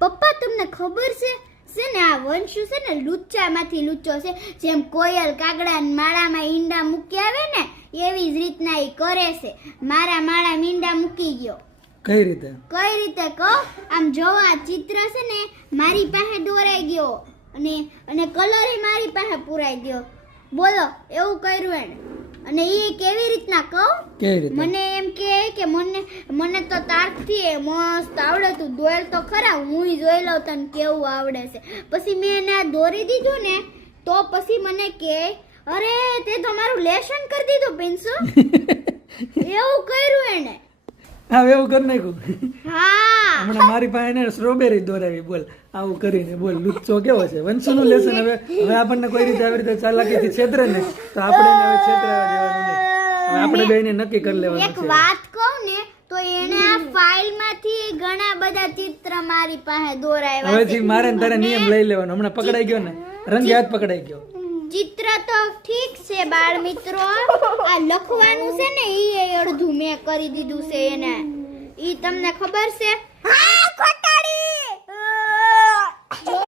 પપ્પા તમને ખબર છે ને આ વંશુ છે ને લુચ્ચામાંથી લુચ્ચો છે. જેમ કોયલ કાગડા માળામાં ઈંડા મૂકી આવે ને એવી જ રીતના એ કરે છે. મારા માળામાં ઈંડા મૂકી ગયો. કઈ રીતે કહો? આમ જો આ ચિત્ર છે ને મારી પાસે દોરાઈ ગયો અને કલર મારી પાસે પુરાઈ ગયો. બોલો એવું કર્યું એને. અને એ કેવી રીતના કહું? મને એમ કે મને તો તારથી મસ્ત આવડે. તું દોર તો ખરા, હું જોઈ લઉં તને કેવું આવડે છે. પછી મેં એને આ દોરી દીધું ને તો પછી મને કે અરે તે તો મારું લેશન કરી દીધું પિન્સુ. એવું કર્યું એને. હા એવું કરી નાખ્યું. હા હમણાં મારી પાસે ને સ્ટ્રોબેરી દોરાવી. બોલ આવું કરીને બોલ. લુચ્ચો કેવો છે. વંશુનું લેસન હવે આપણને કોઈ રીતે આવી રીતે ચાલાકીથી છેતરે ને તો આપણે એને હવે છેતરાવા દેવાનું નહીં. હવે આપણે બેયને નક્કી કરી લેવાનું એક છે. વાત કહું ને તો એને આ ફાઇલમાંથી ઘણા બધા ચિત્ર મારી પાસે દોરાવ્યા છે. હવેથી મારે ને તારે નિયમ લઈ લેવાનો. હમણાં પકડાઈ ગયો ને, રંગે હાથ પકડાઈ ગયો. ચિત્ર તો ઠીક છે બાળ મિત્રો, આ લખવાનું છે ને ઈ અડધું મેં કરી દીધું છે એને. ઈ તમને ખબર છે?